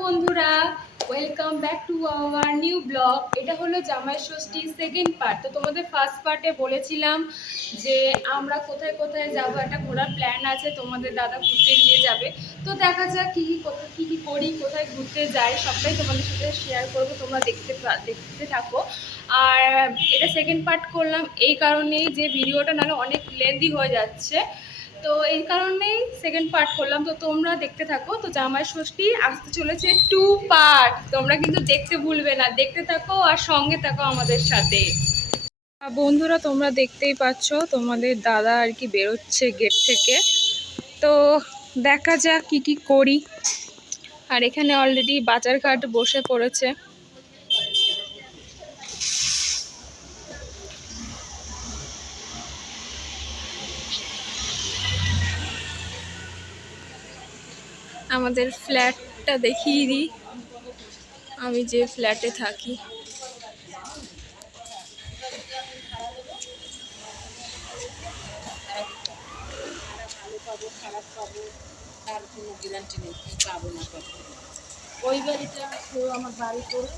বন্ধুরা, welcome back to our new blog. এটা হলো জামাই ষষ্ঠীর সেকেন্ড পার্ট। তো তোমাদের ফার্স্ট পার্টে বলেছিলাম যে আমরা কোথায় কোথায় যাবো, একটা ঘোরার প্ল্যান আছে, তোমাদের দাদা ঘুরতে নিয়ে যাবে। তো দেখা যাক কী কী করি, কোথায় ঘুরতে যাই, সবটাই তোমাদের সাথে শেয়ার করবো। তোমরা দেখতে থাকো। আর এটা সেকেন্ড পার্ট করলাম এই কারণেই যে ভিডিওটা নাহলে অনেক লেন্দি হয়ে যাচ্ছে, তো এই কারণেই সেকেন্ড পার্ট করলাম। তো তোমরা দেখতে থাকো। তো জামাই ষষ্ঠী আসতে চলেছে 2 পার্ট, তোমরা কিন্তু দেখতে ভুলবে না, দেখতে থাকো আর সঙ্গে থাকো আমাদের সাথে। বন্ধুরা, তোমরা দেখতেই পাচ্ছ তোমাদের দাদা আর কি বেরোচ্ছে গেট থেকে। তো দেখা যাক কি কি করি। আর এখানে অলরেডি বাজারঘাট বসে পড়েছে। আমাদের ফ্ল্যাটটা দেখিয়ে দিই, আমি যে ফ্ল্যাটে থাকি। খারাপ পাবো তার কোনো গ্যারান্টি নেই, কি পাবো না পাবো। ওই বাড়িটা কেউ আমার বাড়ি করে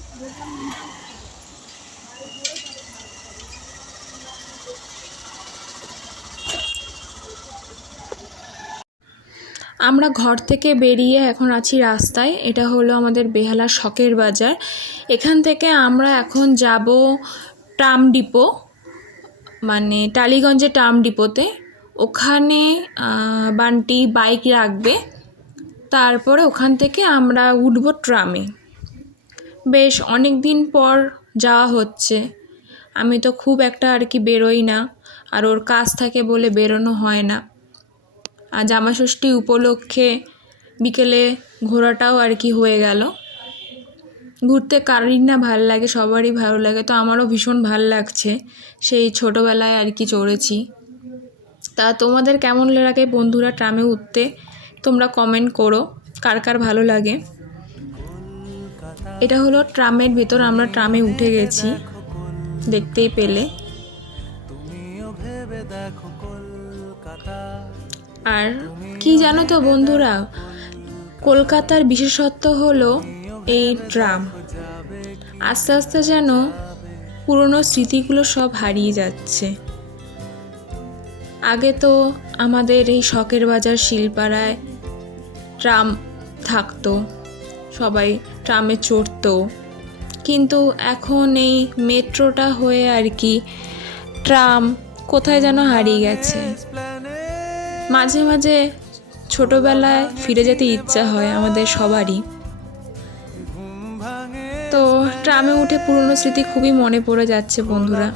আমরা ঘর থেকে বেরিয়ে এখন আছি রাস্তায়। এটা হলো আমাদের বেহালা শখের বাজার। এখান থেকে আমরা এখন যাব ট্রাম ডিপো, মানে টালিগঞ্জে ট্রাম ডিপোতে। ওখানে বান্টি বাইক রাখবে, তারপরে ওখান থেকে আমরা উঠবো ট্রামে। বেশ অনেক দিন পর যাওয়া হচ্ছে। আমি তো খুব একটা আর কি বেরোই না, আর ওর কাজ থাকে বলে বেরোনো হয় না। আর জামাষষ্ঠী উপলক্ষে বিকেলে ঘোরাটাও আর কি হয়ে গেল। ঘুরতে কারোরই না ভালো লাগে, সবারই ভালো লাগে। তো আমারও ভীষণ ভাল লাগছে, সেই ছোটোবেলায় আর কি চড়েছি। তা তোমাদের কেমন লাগে বন্ধুরা ট্রামে উঠতে? তোমরা কমেন্ট করো কার কার ভালো লাগে। এটা হলো ট্রামের ভিতর, আমরা ট্রামে উঠে গেছি, দেখতেই পেলে। আর কি জানো তো বন্ধুরা, কলকাতার বিশেষত্ব হলো এই ট্রাম। আস্তে আস্তে যেন পুরনো স্মৃতিগুলো সব হারিয়ে যাচ্ছে। আগে তো আমাদের এই শখের বাজার শিলপাড়ায় ট্রাম থাকতো, সবাই ট্রামে চড়তো। কিন্তু এখন এই মেট্রোটা হয়ে আর কি ট্রাম কোথায় যেন হারিয়ে গেছে। মাঝে মাঝে ছোটোবেলায় ফিরে যেতে ইচ্ছা হয় আমাদের সবারই। তো ট্রামে উঠে পুরনো স্মৃতি খুবই মনে পড়ে যাচ্ছে বন্ধুরা।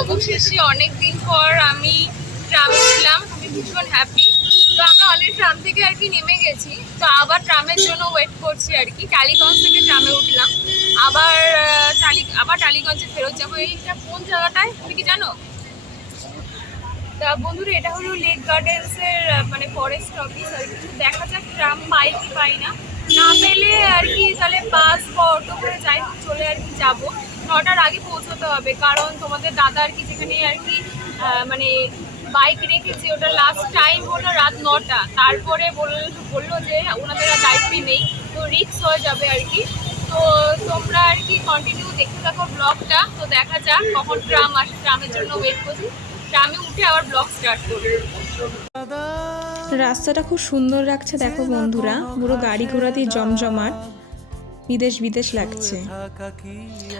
অবশেষে অনেক দিন পর আমি ট্রামে উঠলাম, আমি ভীষণ হ্যাপি। তো আমরা অলরেডি ট্রাম থেকে আর কি নেমে গেছি, তো আবার ট্রামের জন্য ওয়েট করছি আর কি। টালিগঞ্জ থেকে ট্রামে উঠলাম, আবার টালিগঞ্জে ফেরত যাবো। এইটা কোন জায়গাটায় তুমি কি জানো? তা বন্ধুরা, এটা হলো লেক গার্ডেন্সের মানে ফরেস্ট অফিস আর কি। দেখা যাক ট্রাম পাই কি পাই না, না পেলে আর কি তাহলে বাস বা অটো করে যাই চলে আর কি যাবো। 9টার আগে পৌঁছতে হবে, কারণ তোমাদের দাদা আর কি যেখানে আর কি মানে বাইক রেখেছে, ওটা লাস্ট টাইম হলো রাত 9টা। তারপরে বললো যে ওনাদের দায়িত্ব নেই, তো রিস্ক হয়ে যাবে আর কি। তো তোমরা আর কি কন্টিনিউ দেখতে থাকো ব্লগটা। তো দেখা যাক কখন ট্রাম আসে, ট্রামের জন্য ওয়েট করছি। ট্রামে উঠে আবার ব্লগ স্টার্ট করব। রাস্তাটা খুব সুন্দর লাগছে, দেখো বন্ধুরা, পুরো গাড়ি ঘোড়া দিয়ে জমজমাট, বিদেশ বিদেশ লাগছে।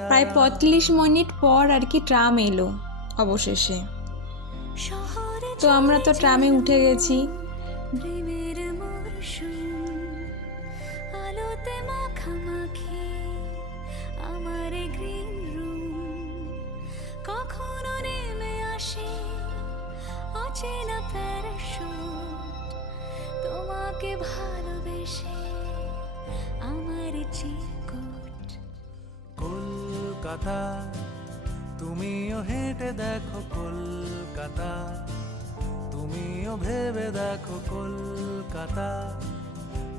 প্রায় 45 মিনিট পর আর কি ট্রাম এলো অবশেষে। তো আমরা তো ট্রামে উঠে গেছি। কখনো নেমে আসে অচেনা প্যারাশুট, তোমাকে ভালোবেসে আমার চিরকুট। কলকাতা তুমিও হেঁটে দেখো, কলকাতা তুমিও ভেবে দেখো, কলকাতা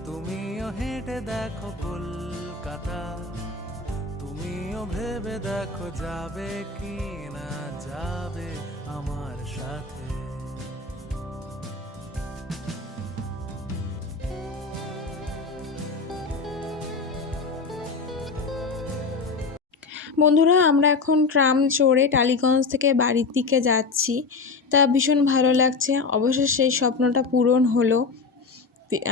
তুমিও হেঁটে দেখো, কলকাতা তুমিও ভেবে দেখো, যাবে কি না যাবে আমার সাথে। বন্ধুরা আমরা এখন ট্রাম চড়ে টালিগঞ্জ থেকে বাড়ির দিকে যাচ্ছি। তা ভীষণ ভালো লাগছে, অবশেষে সেই স্বপ্নটা পূরণ হলো।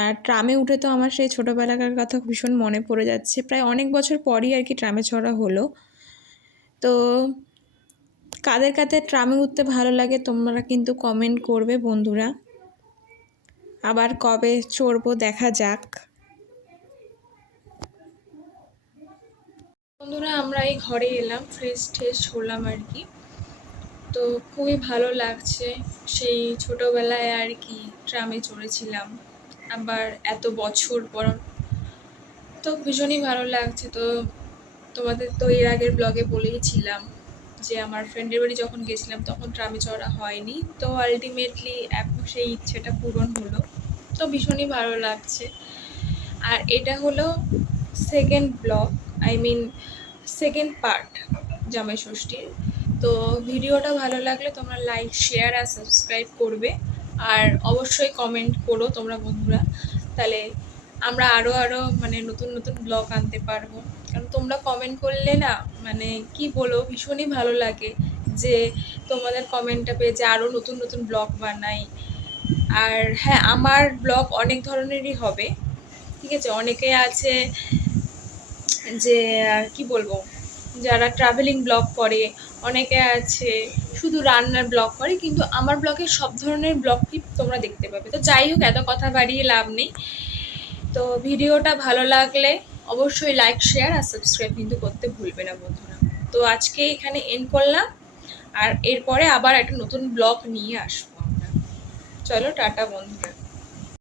আর ট্রামে উঠে তো আমার সেই ছোটোবেলাকার কথা ভীষণ মনে পড়ে যাচ্ছে, প্রায় অনেক বছর পরই আর কি ট্রামে চড়া হলো। তো কাদের কাদের ট্রামে উঠতে ভালো লাগে তোমরা কিন্তু কমেন্ট করবে বন্ধুরা। আবার কবে চড়বো দেখা যাক। বন্ধুরা আমরা এই ঘরে এলাম, ফ্রেশ ট্রেশ হলাম আর কি। তো খুবই ভালো লাগছে, সেই ছোটোবেলায় আর কি ট্রামে চড়েছিলাম, আবার এত বছর পর, তো ভীষণই ভালো লাগছে। তো তোমাদের তো এর আগের ব্লগে বলেইছিলাম যে আমার ফ্রেন্ডের বাড়ি যখন গেছিলাম তখন ট্রামে চড়া হয়নি, তো আলটিমেটলি এখন সেই ইচ্ছেটা পূরণ হলো, তো ভীষণই ভালো লাগছে। আর এটা হলো সেকেন্ড ব্লগ, সেকেন্ড পার্ট জামাই ষষ্ঠীর। তো ভিডিওটা ভালো লাগলে তোমরা লাইক শেয়ার আর সাবস্ক্রাইব করবে, আর অবশ্যই কমেন্ট করো তোমরা বন্ধুরা, তাহলে আমরা আরও মানে নতুন নতুন ব্লগ আনতে পারবো। কারণ তোমরা কমেন্ট করলে না মানে কি বলো, ভীষণই ভালো লাগে যে তোমাদের কমেন্টটা পেয়ে যে আরও নতুন নতুন ব্লগ বানাই। আর হ্যাঁ, আমার ব্লগ অনেক ধরনেরই হবে, ঠিক আছে। অনেকে আছে যে কি বলবো, যারা ট্রাভেলিং ব্লগ করে, অনেকে আছে শুধু রান্নার ব্লগ করে, কিন্তু আমার ব্লগে সব ধরনের ব্লগই তোমরা দেখতে পাবে। তো যাই হোক, এত কথা বাড়িয়ে লাভ নেই। তো ভিডিওটা ভালো লাগলে অবশ্যই লাইক শেয়ার আর সাবস্ক্রাইব কিন্তু করতে ভুলবে না বন্ধুরা। তো আজকে এখানে এন্ড করলাম, আর এরপরে আবার একটা নতুন ব্লগ নিয়ে আসবো আমরা। চলো টাটা বন্ধুরা।